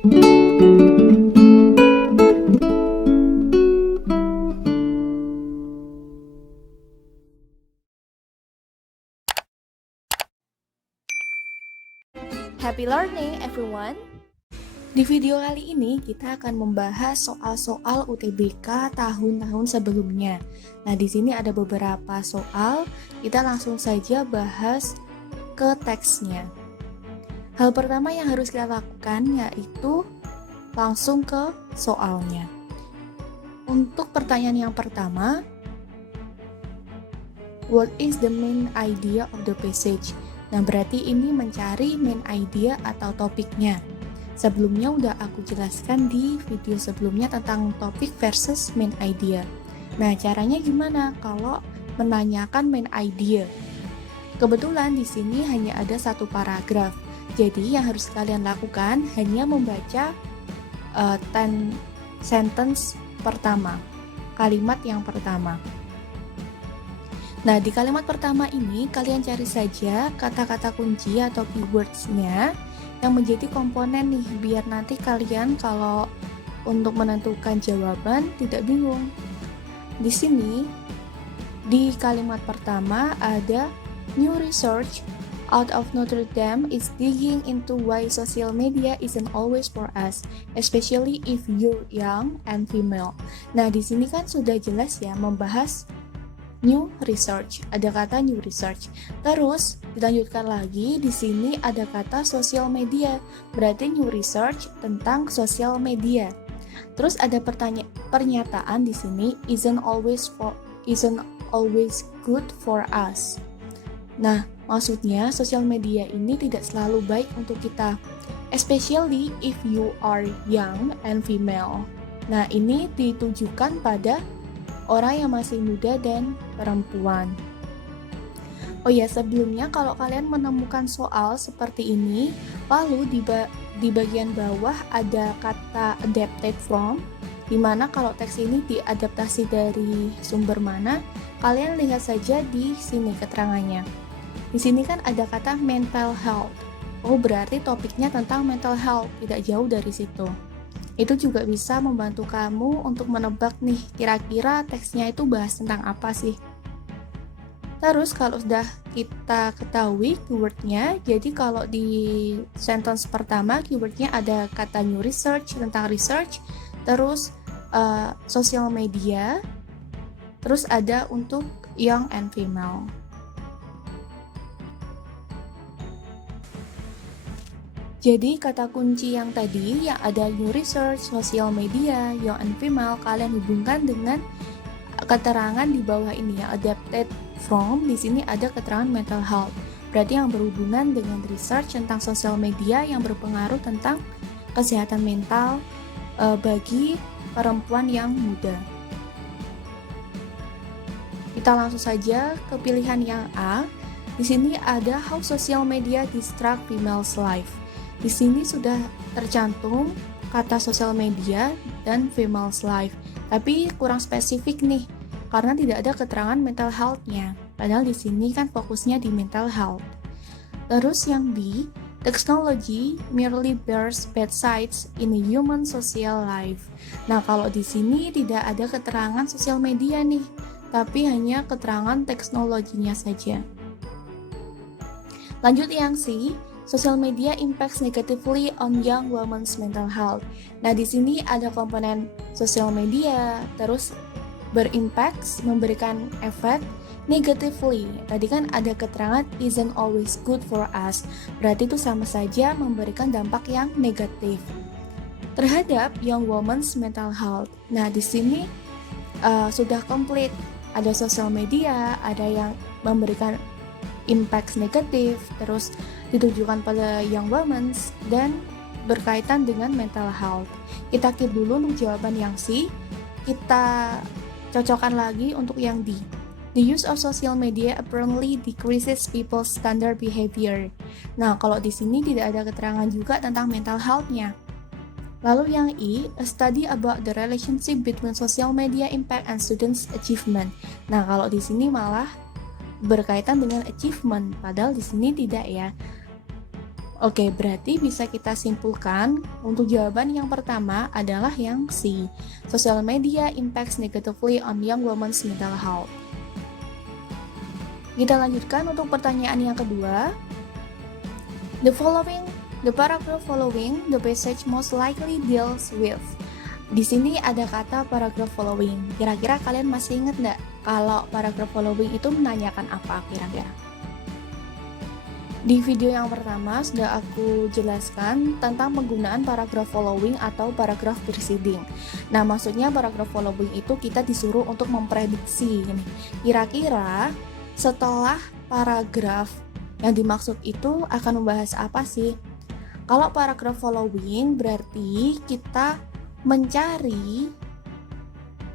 Happy learning everyone! Di video kali ini kita akan membahas soal-soal UTBK tahun-tahun sebelumnya. Nah, di sini ada beberapa soal, kita langsung saja bahas ke teksnya. Hal pertama yang harus kita lakukan yaitu langsung ke soalnya. Untuk pertanyaan yang pertama, what is the main idea of the passage? Nah, berarti ini mencari main idea atau topiknya. Sebelumnya udah aku jelaskan di video sebelumnya tentang topik versus main idea. Nah, caranya gimana kalau menanyakan main idea? Kebetulan di sini hanya ada satu paragraf. Jadi yang harus kalian lakukan hanya membaca 10 sentence pertama, kalimat yang pertama. Nah, di kalimat pertama ini kalian cari saja kata-kata kunci atau keywords-nya yang menjadi komponen nih, biar nanti kalian kalau untuk menentukan jawaban tidak bingung. Di sini, di kalimat pertama ada new research out of Notre Dame is digging into why social media isn't always for us, especially if you're young and female. Nah, di sini kan sudah jelas ya membahas new research, ada kata new research. Terus dilanjutkan lagi, di sini ada kata social media, berarti new research tentang sosial media. Terus ada pernyataan di sini isn't always good for us. Nah, maksudnya sosial media ini tidak selalu baik untuk kita, especially if you are young and female. Nah, ini ditujukan pada orang yang masih muda dan perempuan. Oh ya, sebelumnya kalau kalian menemukan soal seperti ini, lalu di bagian bawah ada kata adapted from, dimana kalau teks ini diadaptasi dari sumber mana, kalian lihat saja di sini keterangannya. Di sini kan ada kata mental health. Oh, berarti topiknya tentang mental health, tidak jauh dari situ. Itu juga bisa membantu kamu untuk menebak nih, kira-kira teksnya itu bahas tentang apa sih. Terus kalau sudah kita ketahui keywordnya, jadi kalau di sentence pertama keywordnya ada kata new research, tentang research, terus social media, terus ada untuk young and female. Jadi kata kunci yang tadi yang ada new research, social media, young and female, kalian hubungkan dengan keterangan di bawah ini ya, adapted from. Di sini ada keterangan mental health. Berarti yang berhubungan dengan research tentang sosial media yang berpengaruh tentang kesehatan mental bagi perempuan yang muda. Kita langsung saja ke pilihan yang A. Di sini ada how social media distract female's life. Di sini sudah tercantum kata sosial media dan female's life, tapi kurang spesifik nih, karena tidak ada keterangan mental health-nya. Padahal di sini kan fokusnya di mental health. Terus yang B, technology merely bears bad sides in a human social life. Nah, kalau di sini tidak ada keterangan sosial media nih, tapi hanya keterangan teknologinya saja. Lanjut yang C, social media impacts negatively on young women's mental health. Nah, di sini ada komponen social media, terus berimpact, memberikan efek negatively. Tadi kan ada keterangan isn't always good for us. Berarti itu sama saja memberikan dampak yang negatif terhadap young women's mental health. Nah, di sini sudah komplit. Ada social media, ada yang memberikan impact negatif, terus ditujukan pada young women dan berkaitan dengan mental health. Kita keep dulu untuk jawaban yang C. Kita cocokkan lagi untuk yang D. The use of social media apparently decreases people's standard behavior. Nah, kalau di sini tidak ada keterangan juga tentang mental health-nya. Lalu yang E, a study about the relationship between social media impact and students' achievement. Nah, kalau di sini malah berkaitan dengan achievement, padahal di sini tidak ya. Oke, berarti bisa kita simpulkan untuk jawaban yang pertama adalah yang C. Social media impacts negatively on young women's mental health. Kita lanjutkan untuk pertanyaan yang kedua. The paragraph following the passage most likely deals with. Di sini ada kata paragraph following. Kira-kira kalian masih ingat nggak kalau paragraph following itu menanyakan apa kira-kira? Di video yang pertama sudah aku jelaskan tentang penggunaan paragraph following atau paragraph preceding. Nah, maksudnya paragraph following itu kita disuruh untuk memprediksi ini. Kira-kira setelah paragraf yang dimaksud itu akan membahas apa sih? Kalau paragraph following berarti kita mencari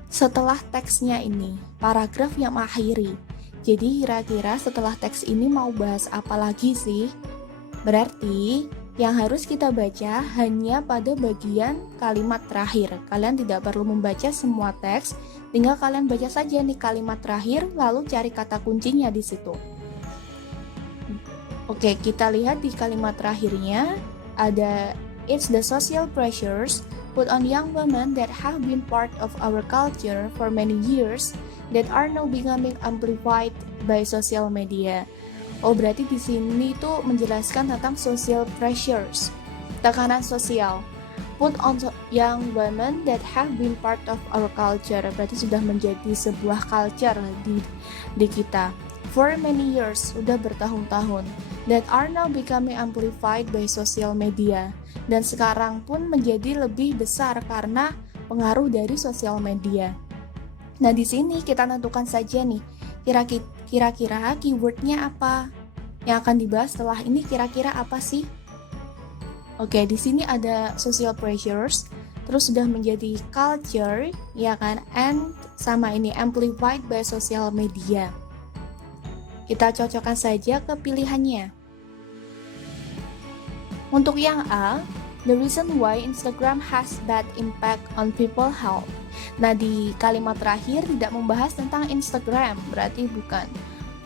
setelah teksnya ini, paragraf yang mengakhiri. Jadi kira-kira setelah teks ini mau bahas apa lagi sih? Berarti yang harus kita baca hanya pada bagian kalimat terakhir. Kalian tidak perlu membaca semua teks, tinggal kalian baca saja nih kalimat terakhir lalu cari kata kuncinya di situ. Oke, kita lihat di kalimat terakhirnya ada it's the social pressures put on young women that have been part of our culture for many years that are now becoming amplified by social media. Oh, berarti di sini tuh menjelaskan tentang social pressures, tekanan sosial. Put on young women that have been part of our culture, berarti sudah menjadi sebuah culture di kita. For many years, sudah bertahun-tahun. That are now becoming amplified by social media. Dan sekarang pun menjadi lebih besar karena pengaruh dari sosial media. Nah, di sini kita tentukan saja nih, kira-kira keywordnya apa? Yang akan dibahas setelah ini kira-kira apa sih? Oke, di sini ada social pressures, terus sudah menjadi culture, ya kan? And sama ini amplified by social media. Kita cocokkan saja ke pilihannya. Untuk yang A, the reason why Instagram has bad impact on people health. Nah, di kalimat terakhir tidak membahas tentang Instagram, berarti bukan.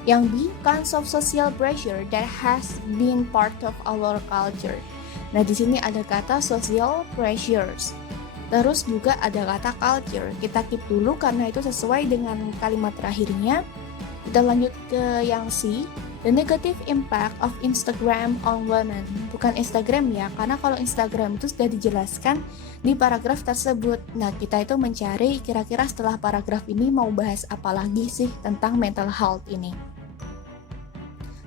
Yang B, kinds of social pressure that has been part of our culture. Nah, di sini ada kata social pressures. Terus juga ada kata culture. Kita keep dulu karena itu sesuai dengan kalimat terakhirnya. Kita lanjut ke yang C, the negative impact of Instagram on women. Bukan Instagram ya, karena kalau Instagram itu sudah dijelaskan di paragraf tersebut. Nah, kita itu mencari kira-kira setelah paragraf ini mau bahas apa lagi sih tentang mental health ini.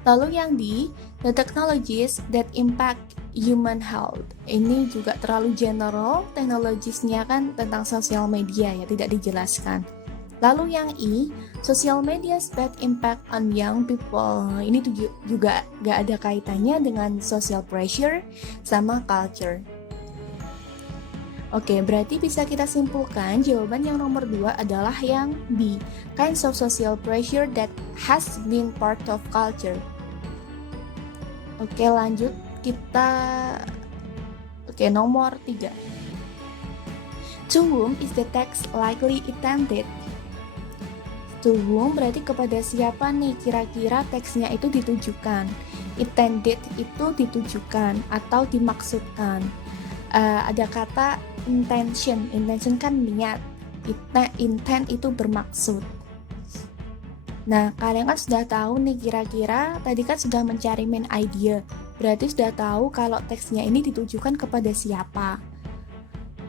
Lalu yang D, the technologies that impact human health. Ini juga terlalu general, teknologisnya kan tentang sosial media ya, tidak dijelaskan. Lalu yang I, social media's bad impact on young people. Ini juga gak ada kaitannya dengan social pressure sama culture. Oke, berarti bisa kita simpulkan jawaban yang nomor 2 adalah yang B, kinds of social pressure that has been part of culture. Oke, lanjut kita. Oke, nomor 3. To whom is the text likely intended? To whom berarti kepada siapa nih kira-kira teksnya itu ditujukan. Intended itu ditujukan atau dimaksudkan. Ada kata intention kan niat. Intent itu bermaksud. Nah, kalian kan sudah tahu nih kira-kira tadi kan sudah mencari main idea. Berarti sudah tahu kalau teksnya ini ditujukan kepada siapa.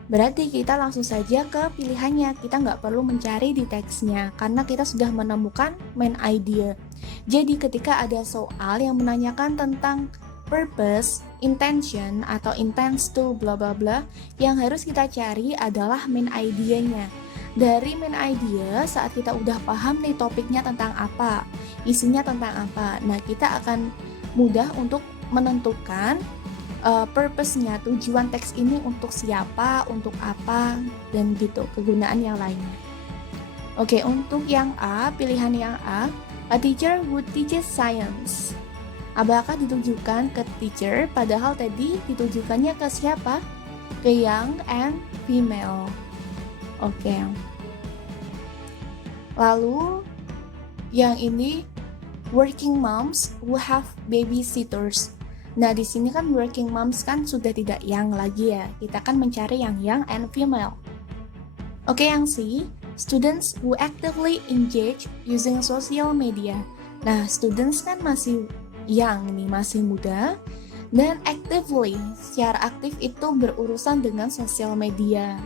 Berarti kita langsung saja ke pilihannya, kita nggak perlu mencari di teksnya karena kita sudah menemukan main idea. Jadi ketika ada soal yang menanyakan tentang purpose, intention, atau intends to bla bla bla, yang harus kita cari adalah main idenya. Dari main idea, saat kita udah paham nih topiknya tentang apa, isinya tentang apa, nah kita akan mudah untuk menentukan purpose-nya, tujuan teks ini untuk siapa, untuk apa, dan gitu, kegunaan yang lainnya. Oke, untuk yang A, pilihan yang A teacher who teaches science. Apakah ditujukan ke teacher, padahal tadi ditujukannya ke siapa? Ke young and female. Oke. Lalu, yang ini, working moms who have babysitters. Nah, di sini kan working moms kan sudah tidak young lagi ya. Kita kan mencari yang young and female. Oke, yang C, students who actively engage using social media. Nah, students kan masih young nih, masih muda. Dan actively, secara aktif itu berurusan dengan sosial media.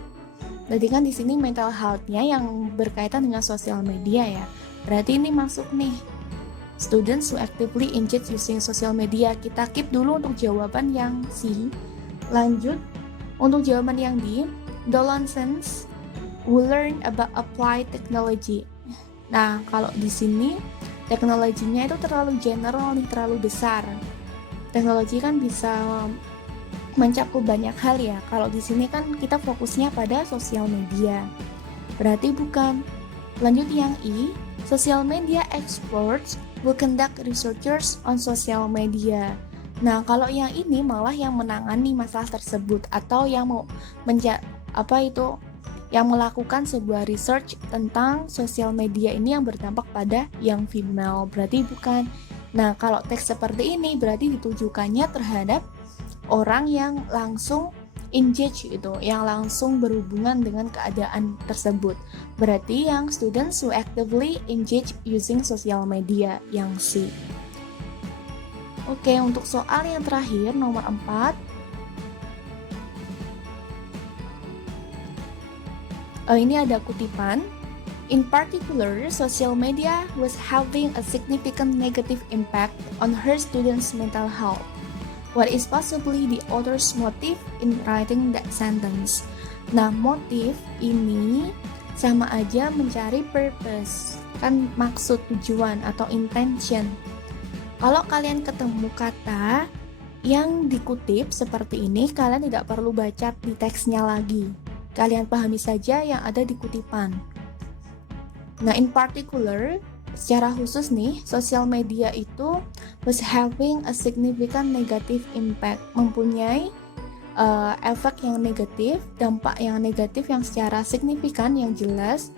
Berarti kan di sini mental health-nya yang berkaitan dengan sosial media ya. Berarti ini masuk nih. Students who actively engage using social media. Kita keep dulu untuk jawaban yang C. Lanjut untuk jawaban yang D. Adolescents who learn about applied technology. Nah, kalau di sini teknologinya itu terlalu general nih, terlalu besar. Teknologi kan bisa mencakup banyak hal ya. Kalau di sini kan kita fokusnya pada sosial media. Berarti bukan. Lanjut yang I, social media experts will conduct researchers on social media. Nah, kalau yang ini malah yang menangani masalah tersebut atau yang mau yang melakukan sebuah research tentang sosial media ini yang berdampak pada yang female. Berarti bukan. Nah, kalau teks seperti ini berarti ditujukannya terhadap orang yang langsung engage itu, yang langsung berhubungan dengan keadaan tersebut. Berarti yang students who actively engage using social media, yang C. Oke, untuk soal yang terakhir nomor 4. Ini ada kutipan. In particular, social media was having a significant negative impact on her students' mental health. What is possibly the author's motive in writing that sentence? Nah, motif ini sama aja mencari purpose, kan maksud, tujuan, atau intention. Kalau kalian ketemu kata yang dikutip seperti ini, kalian tidak perlu baca di teksnya lagi. Kalian pahami saja yang ada di kutipan. Nah, in particular, secara khusus nih, sosial media itu was having a significant negative impact, mempunyai efek yang negatif, dampak yang negatif yang secara signifikan, yang jelas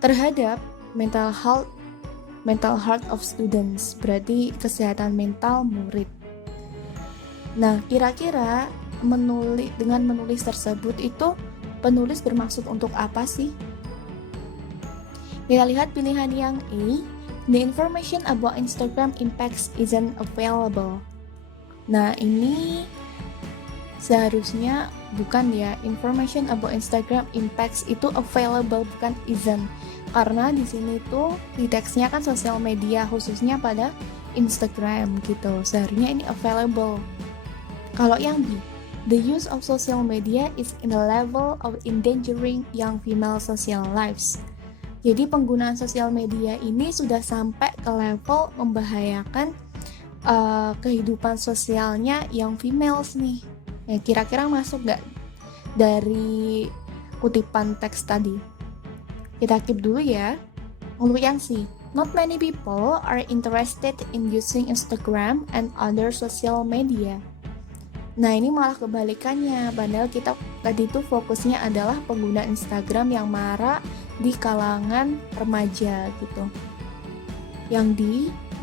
terhadap mental health of students, berarti kesehatan mental murid. Nah, kira-kira dengan menulis tersebut itu penulis bermaksud untuk apa sih? Kita lihat pilihan yang A. The information about Instagram impacts isn't available. Nah, ini seharusnya bukan ya. Information about Instagram impacts itu available, bukan isn't. Karena di sini tuh di teksnya kan sosial media, khususnya pada Instagram gitu. Seharusnya ini available. Kalau yang B, the use of social media is in a level of endangering young female social lives. Jadi penggunaan sosial media ini sudah sampai ke level membahayakan kehidupan sosialnya yang females nih. Ya, kira-kira masuk gak dari kutipan teks tadi? Kita keep dulu ya. Untuk yang C, not many people are interested in using Instagram and other social media. Nah, ini malah kebalikannya. Padahal kita tadi tuh fokusnya adalah pengguna Instagram yang marak di kalangan remaja gitu. Yang D,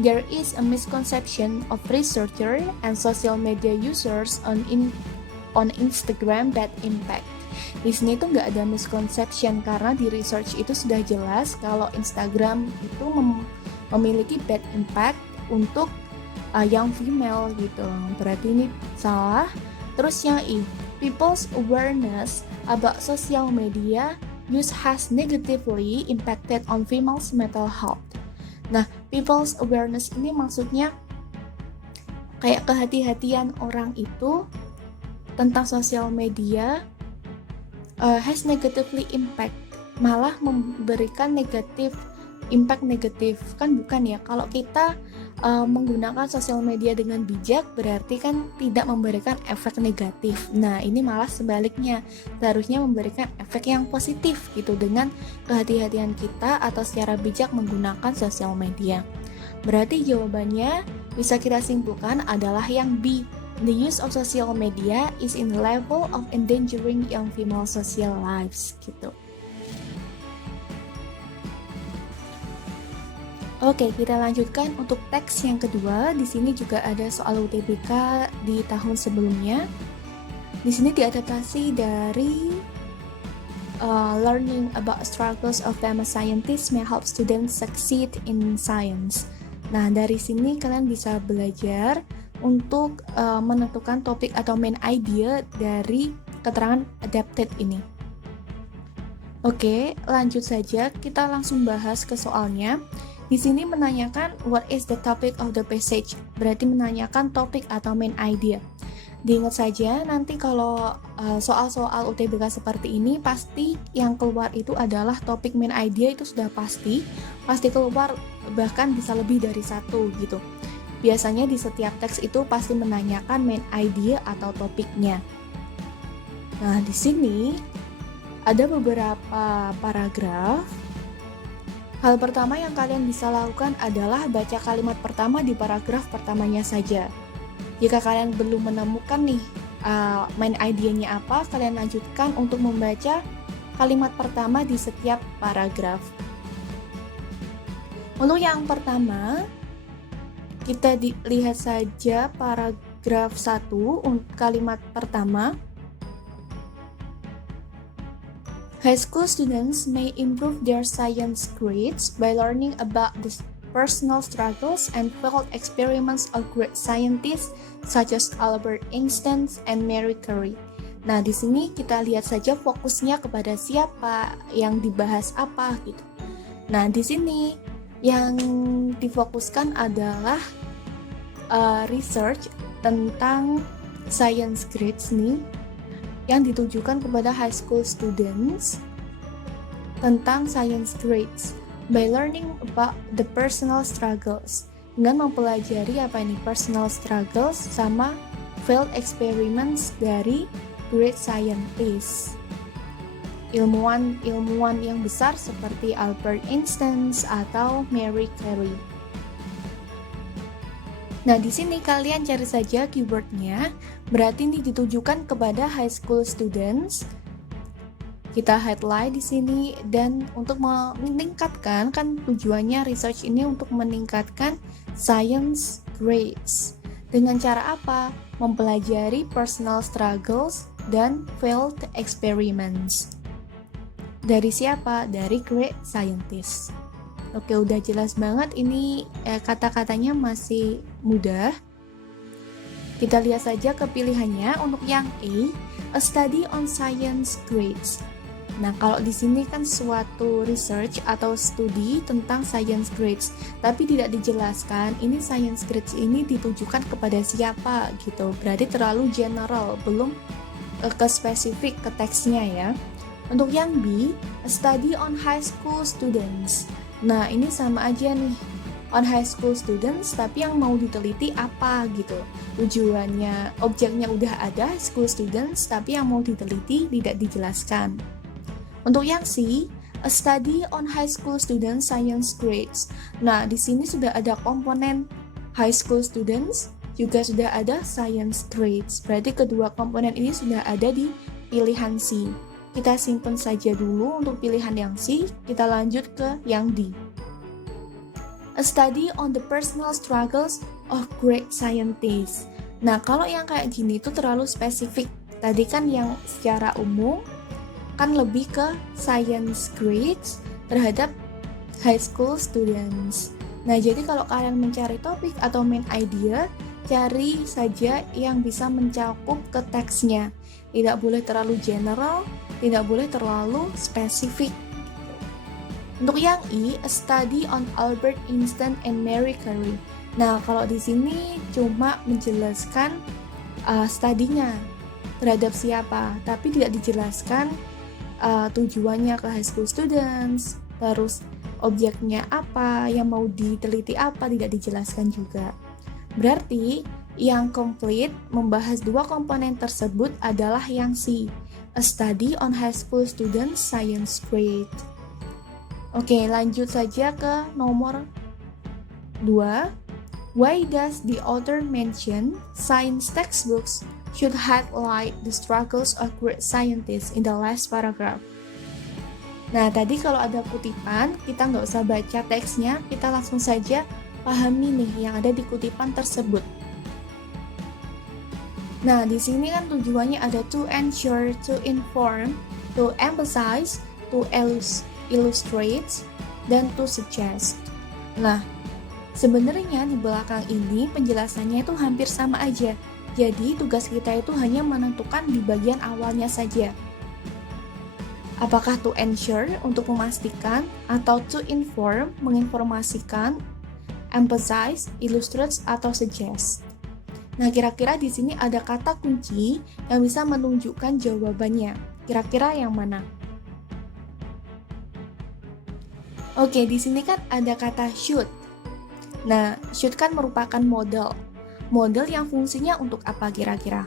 there is a misconception of researcher and social media users on Instagram that impact. Di sini tuh nggak ada misconception karena di research itu sudah jelas kalau Instagram itu memiliki bad impact untuk young female gitu. Berarti ini salah. Terus yang I, people's awareness about social media use has negatively impacted on females' mental health. Nah, people's awareness ini maksudnya kayak kehati-hatian orang itu tentang sosial media has negatively impact, malah memberikan impact negatif. Kan bukan ya, kalau kita menggunakan sosial media dengan bijak berarti kan tidak memberikan efek negatif. Nah, ini malah sebaliknya, seharusnya memberikan efek yang positif gitu dengan kehati-hatian kita atau secara bijak menggunakan sosial media. Berarti jawabannya bisa kita simpulkan adalah yang B. The use of social media is in the level of endangering young female social lives gitu. Oke, kita lanjutkan untuk teks yang kedua. Di sini juga ada soal UTBK di tahun sebelumnya. Di sini diadaptasi dari learning about struggles of famous scientists may help students succeed in science. Nah, dari sini kalian bisa belajar untuk menentukan topik atau main idea dari keterangan adapted ini. Oke, lanjut saja. Kita langsung bahas ke soalnya. Di sini menanyakan what is the topic of the passage. Berarti menanyakan topik atau main idea. Diingat saja nanti kalau soal-soal UTBK seperti ini pasti yang keluar itu adalah topik main idea, itu sudah pasti keluar, bahkan bisa lebih dari satu gitu. Biasanya di setiap teks itu pasti menanyakan main idea atau topiknya. Nah, di sini ada beberapa paragraf. Hal pertama yang kalian bisa lakukan adalah baca kalimat pertama di paragraf pertamanya saja. Jika kalian belum menemukan nih main idenya apa, kalian lanjutkan untuk membaca kalimat pertama di setiap paragraf. Untuk yang pertama, kita lihat saja paragraf 1 untuk kalimat pertama. High school students may improve their science grades by learning about the personal struggles and failed experiments of great scientists such as Albert Einstein and Marie Curie. Nah, di sini kita lihat saja fokusnya kepada siapa, yang dibahas apa gitu. Nah, di sini yang difokuskan adalah research tentang science grades nih, yang ditujukan kepada high school students tentang science grades by learning about the personal struggles, dengan mempelajari apa ini personal struggles sama failed experiments dari great scientists, ilmuwan yang besar seperti Albert Einstein atau Marie Curie. Nah, di sini kalian cari saja keywordnya, berarti ini ditujukan kepada high school students. Kita highlight di sini, dan untuk meningkatkan, kan tujuannya research ini untuk meningkatkan science grades. Dengan cara apa? Mempelajari personal struggles dan failed experiments. Dari siapa? Dari great scientists. Oke, udah jelas banget ini kata-katanya masih mudah. Kita lihat saja kepilihannya. Untuk yang A study on science grades. Nah, kalau di sini kan suatu research atau studi tentang science grades, tapi tidak dijelaskan ini science grades ini ditujukan kepada siapa gitu. Berarti terlalu general, belum ke spesifik ke teksnya ya. Untuk yang B, a study on high school students. Nah, ini sama aja nih, on high school students, tapi yang mau diteliti apa gitu. Tujuannya, objeknya udah ada, school students, tapi yang mau diteliti tidak dijelaskan. Untuk yang C, a study on high school students science grades. Nah, di sini sudah ada komponen high school students, juga sudah ada science grades. Berarti kedua komponen ini sudah ada di pilihan C. Kita simpan saja dulu untuk pilihan yang C, kita lanjut ke yang D. A study on the personal struggles of great scientists. Nah, kalau yang kayak gini itu terlalu spesifik. Tadi kan yang secara umum kan lebih ke science grades terhadap high school students. Nah, jadi kalau kalian mencari topik atau main idea, cari saja yang bisa mencakup ke teksnya. Tidak boleh terlalu general, tidak boleh terlalu spesifik. Untuk yang E, a study on Albert Einstein and Marie Curie. Nah, kalau di sini cuma menjelaskan studinya terhadap siapa, tapi tidak dijelaskan tujuannya ke high school students, terus objeknya apa, yang mau diteliti apa, tidak dijelaskan juga. Berarti yang komplit membahas dua komponen tersebut adalah yang C, a study on high school students science grade. Oke, lanjut saja ke nomor 2. Why does the author mention science textbooks should highlight the struggles of great scientists in the last paragraph? Nah, tadi kalau ada kutipan, kita nggak usah baca teksnya, kita langsung saja pahami nih yang ada di kutipan tersebut. Nah, di sini kan tujuannya ada to ensure, to inform, to emphasize, to illustrate, dan to suggest. Nah, sebenarnya di belakang ini penjelasannya itu hampir sama aja. Jadi, tugas kita itu hanya menentukan di bagian awalnya saja. Apakah to ensure untuk memastikan, atau to inform menginformasikan, emphasize, illustrate, atau suggest. Nah, kira-kira di sini ada kata kunci yang bisa menunjukkan jawabannya. Kira-kira yang mana? Oke, di sini kan ada kata should. Nah, should kan merupakan model. Model yang fungsinya untuk apa kira-kira?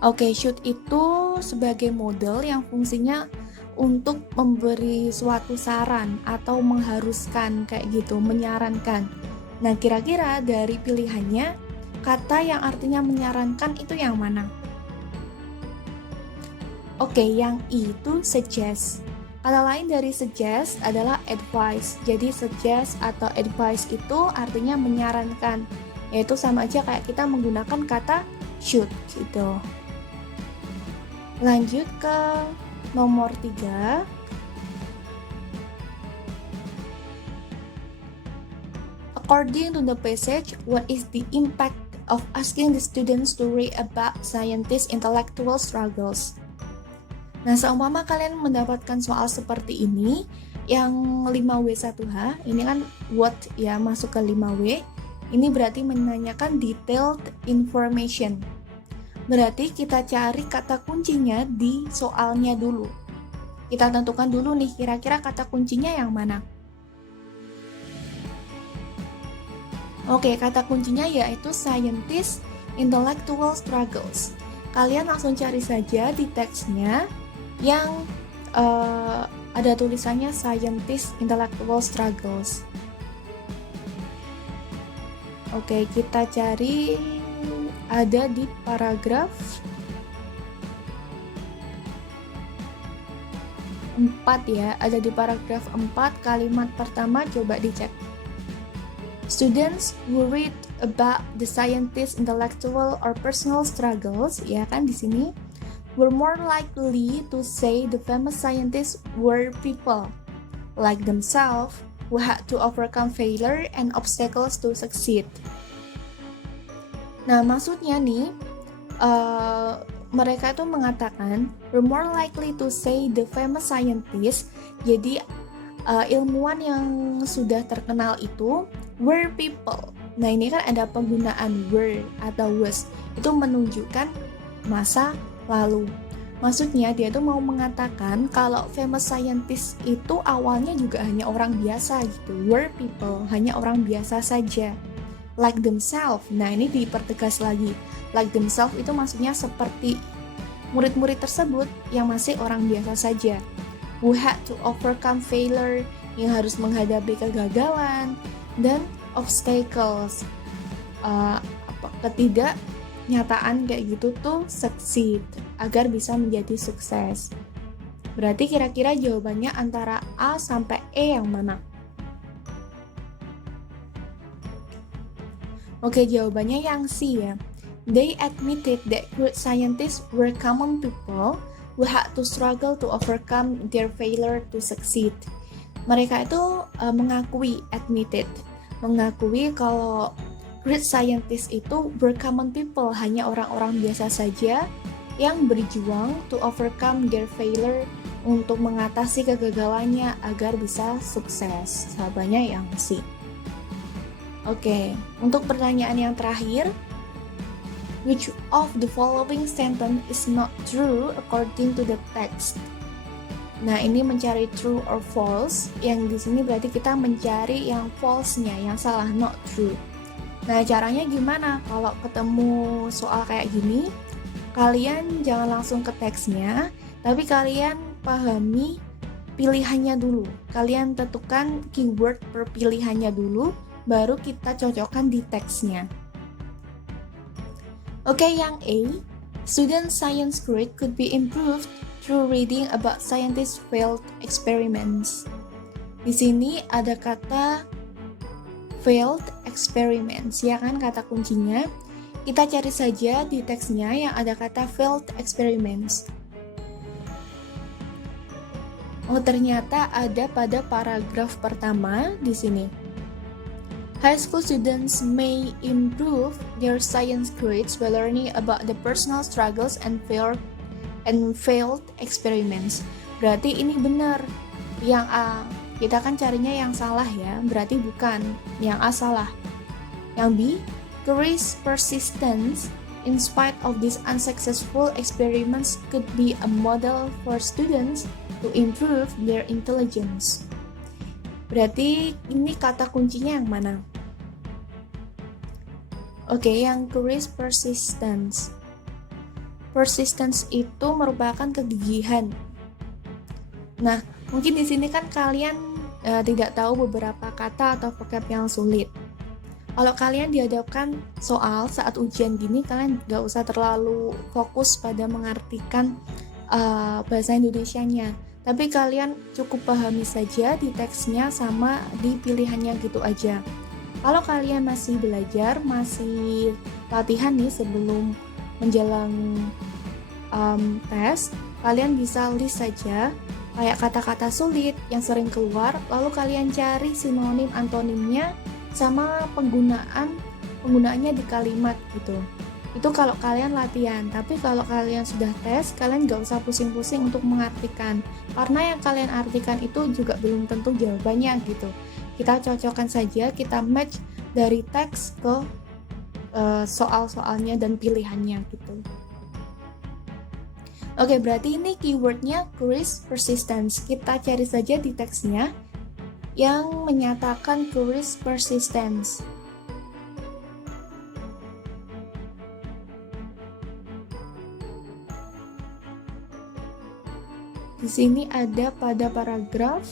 Oke, should itu sebagai model yang fungsinya untuk memberi suatu saran atau mengharuskan kayak gitu, menyarankan. Nah, kira-kira dari pilihannya, kata yang artinya menyarankan itu yang mana? Oke, yang itu suggest. Kata lain dari suggest adalah advice. Jadi suggest atau advice itu artinya menyarankan. Yaitu sama aja kayak kita menggunakan kata should gitu. Lanjut ke nomor 3. According to the passage, what is the impact of asking the students to read about scientists' intellectual struggles? Nah, seumpama kalian mendapatkan soal seperti ini, yang 5W1H, ini kan what ya, masuk ke 5W, ini berarti menanyakan detailed information. Berarti kita cari kata kuncinya di soalnya dulu. Kita tentukan dulu nih, kira-kira kata kuncinya yang mana? Oke, kata kuncinya yaitu scientist intellectual struggles. Kalian langsung cari saja di teksnya yang ada tulisannya scientist intellectual struggles. Oke, kita cari ada di paragraf 4 ya, ada di paragraf 4 kalimat pertama, coba dicek. Students who read about the scientist's intellectual or personal struggles, ya kan di sini, were more likely to say the famous scientists were people like themselves who had to overcome failure and obstacles to succeed. Nah, maksudnya nih, mereka itu mengatakan were more likely to say the famous scientists. Jadi ilmuwan yang sudah terkenal itu were people. Nah, ini kan ada penggunaan were atau was. Itu menunjukkan masa lalu. Maksudnya dia tuh mau mengatakan kalau famous scientist itu awalnya juga hanya orang biasa gitu. Were people, hanya orang biasa saja. Like themselves. Nah, ini dipertegas lagi. Like themselves itu maksudnya seperti murid-murid tersebut yang masih orang biasa saja. Who had to overcome failure, yang harus menghadapi kegagalan dan obstacles. Ketidaknyataan kayak gitu tuh succeed, agar bisa menjadi sukses. Berarti kira-kira jawabannya antara A sampai E yang mana? Oke, jawabannya yang C ya. They admitted that great scientists were common people who had to struggle to overcome their failure to succeed. Mereka itu mengakui kalau great scientists itu were common people, hanya orang-orang biasa saja yang berjuang to overcome their failure, untuk mengatasi kegagalannya agar bisa sukses. Jawabannya yang C. Oke, untuk pertanyaan yang terakhir, which of the following sentence is not true according to the text? Nah, ini mencari true or false. Yang di sini berarti kita mencari yang false-nya, yang salah, not true. Nah, caranya gimana? Kalau ketemu soal kayak gini, kalian jangan langsung ke teksnya, tapi kalian pahami pilihannya dulu. Kalian tentukan keyword per pilihannya dulu, baru kita cocokkan di teksnya. Oke, yang A, student science grade could be improved through reading about scientists' failed experiments. Di sini ada kata failed experiments, ya kan kata kuncinya. Kita cari saja di teksnya yang ada kata failed experiments. Oh, ternyata ada pada paragraf pertama di sini. High school students may improve their science grades by learning about the personal struggles and failed experiments. Berarti ini benar. Yang A, kita kan carinya yang salah ya, berarti bukan. Yang A salah. Yang B, Curie's persistence in spite of these unsuccessful experiments could be a model for students to improve their intelligence. Berarti ini kata kuncinya yang mana? Oke, yang Curie's persistence. Persistence itu merupakan kegigihan. Nah, mungkin di sini kan kalian tidak tahu beberapa kata atau vocab yang sulit. Kalau kalian dihadapkan soal saat ujian gini, kalian nggak usah terlalu fokus pada mengartikan bahasa Indonesianya. Tapi kalian cukup pahami saja di teksnya sama di pilihannya gitu aja. Kalau kalian masih belajar, masih latihan nih sebelum menjelang tes, kalian bisa list saja kayak kata-kata sulit yang sering keluar, lalu kalian cari sinonim antonimnya sama penggunaannya di kalimat gitu. Itu kalau kalian latihan, tapi kalau kalian sudah tes, kalian gak usah pusing-pusing untuk mengartikan, karena yang kalian artikan itu juga belum tentu jawabannya gitu. Kita cocokkan saja, kita match dari teks ke soal-soalnya dan pilihannya gitu. Oke, berarti ini keywordnya Curie's persistence. Kita cari saja di teksnya yang menyatakan Curie's persistence. Di sini ada pada paragraf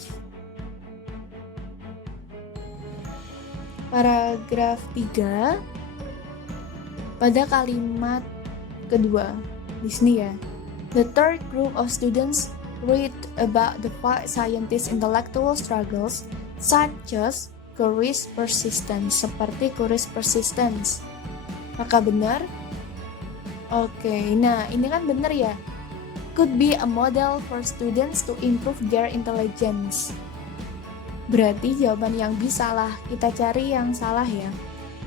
3 pada kalimat kedua di sini ya. The third group of students read about the five scientists' intellectual struggles such as Curie's persistence, seperti Curie's persistence. Maka benar? Oke, nah ini kan benar ya. Could be a model for students to improve their intelligence. Berarti jawaban yang B salah. Kita cari yang salah ya.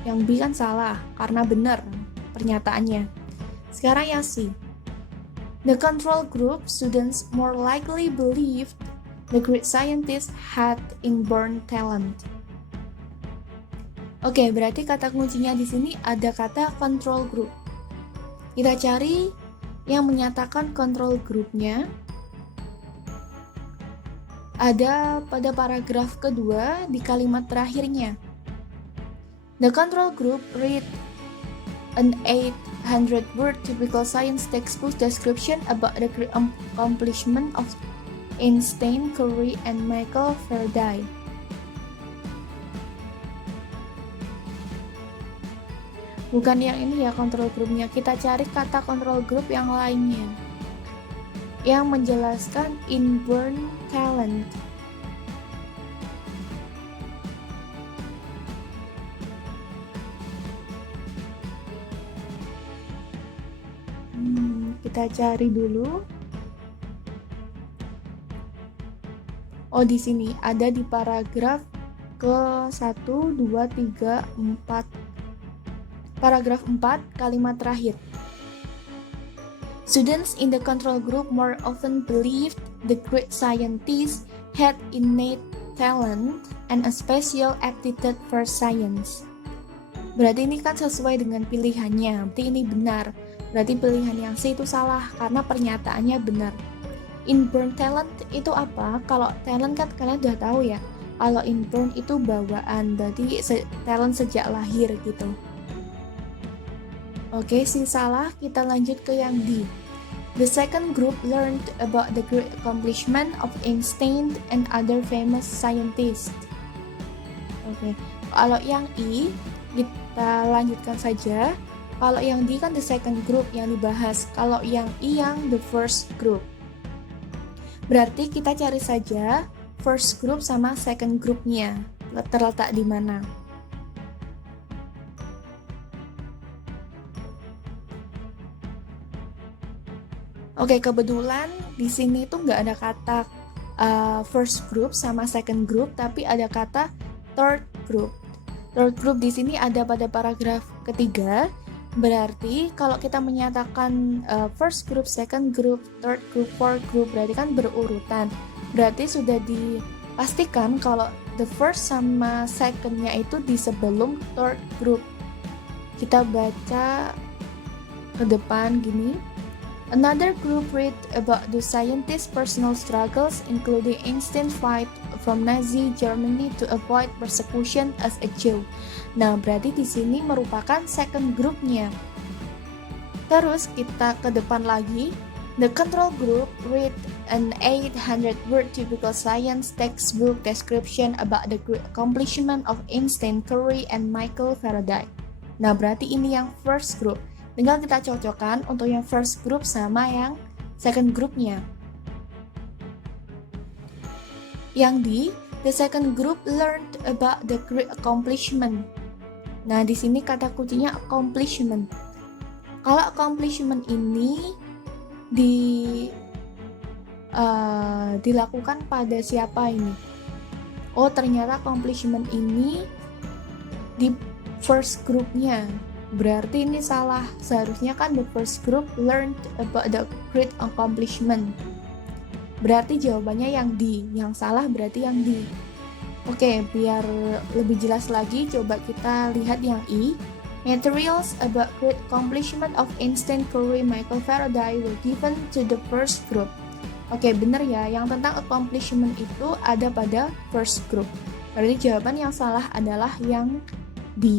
Yang B kan salah karena benar pernyataannya. Sekarang yang C. The control group students more likely believed the great scientists had inborn talent. Oke, berarti kata kuncinya di sini ada kata control group. Kita cari yang menyatakan control groupnya. Ada pada paragraf kedua di kalimat terakhirnya. The control group read an 800-word typical science textbook description about the accomplishment of Einstein, Curie, and Michael Faraday. Bukan yang ini ya control groupnya, kita cari kata control group yang lainnya yang menjelaskan inborn talent. Kita cari dulu. Oh, di sini ada di paragraf ke 1, 2, 3, 4. Paragraf 4, kalimat terakhir. Students in the control group more often believed the great scientists had innate talent and a special aptitude for science. Berarti ini kan sesuai dengan pilihannya, berarti ini benar. Berarti pilihan yang C itu salah karena pernyataannya benar. Inborn talent itu apa? Kalau talent kan kalian udah tahu ya. Kalau inborn itu bawaan, berarti talent sejak lahir gitu. Oke, C salah, kita lanjut ke yang D. The second group learned about the great accomplishment of Einstein and other famous scientists. Oke, kalau yang I, kita lanjutkan saja. Kalau yang D kan the second group yang dibahas. Kalau yang I yang the first group. Berarti kita cari saja first group sama second groupnya terletak di mana. Oke, kebetulan di sini tuh nggak ada kata first group sama second group, tapi ada kata third group. Third group di sini ada pada paragraf ketiga. Berarti kalau kita menyatakan first group, second group, third group, fourth group, berarti kan berurutan. Berarti sudah dipastikan kalau the first sama secondnya itu di sebelum third group. Kita baca ke depan gini. Another group read about the scientist's personal struggles, including Einstein's fight from Nazi Germany to avoid persecution as a Jew. Nah, berarti di sini merupakan second groupnya. Terus kita ke depan lagi. The control group read an 800-word typical science textbook description about the great accomplishment of Einstein, Curie, and Michael Faraday. Nah, berarti ini yang first group. Tinggal kita cocokkan untuk yang first group sama yang second groupnya. Yang di the second group learned about the great accomplishment. Nah, di sini kata kuncinya accomplishment. Kalau accomplishment ini dilakukan pada siapa ini? Oh, ternyata accomplishment ini di first groupnya. Berarti ini salah. Seharusnya kan the first group learned about the great accomplishment. Berarti jawabannya yang D. Yang salah berarti yang D. Oke, biar lebih jelas lagi, coba kita lihat yang E. Materials about great accomplishment of Einstein, Curie, Michael Faraday were given to the first group. Oke, benar ya. Yang tentang accomplishment itu ada pada first group. Berarti jawaban yang salah adalah yang D.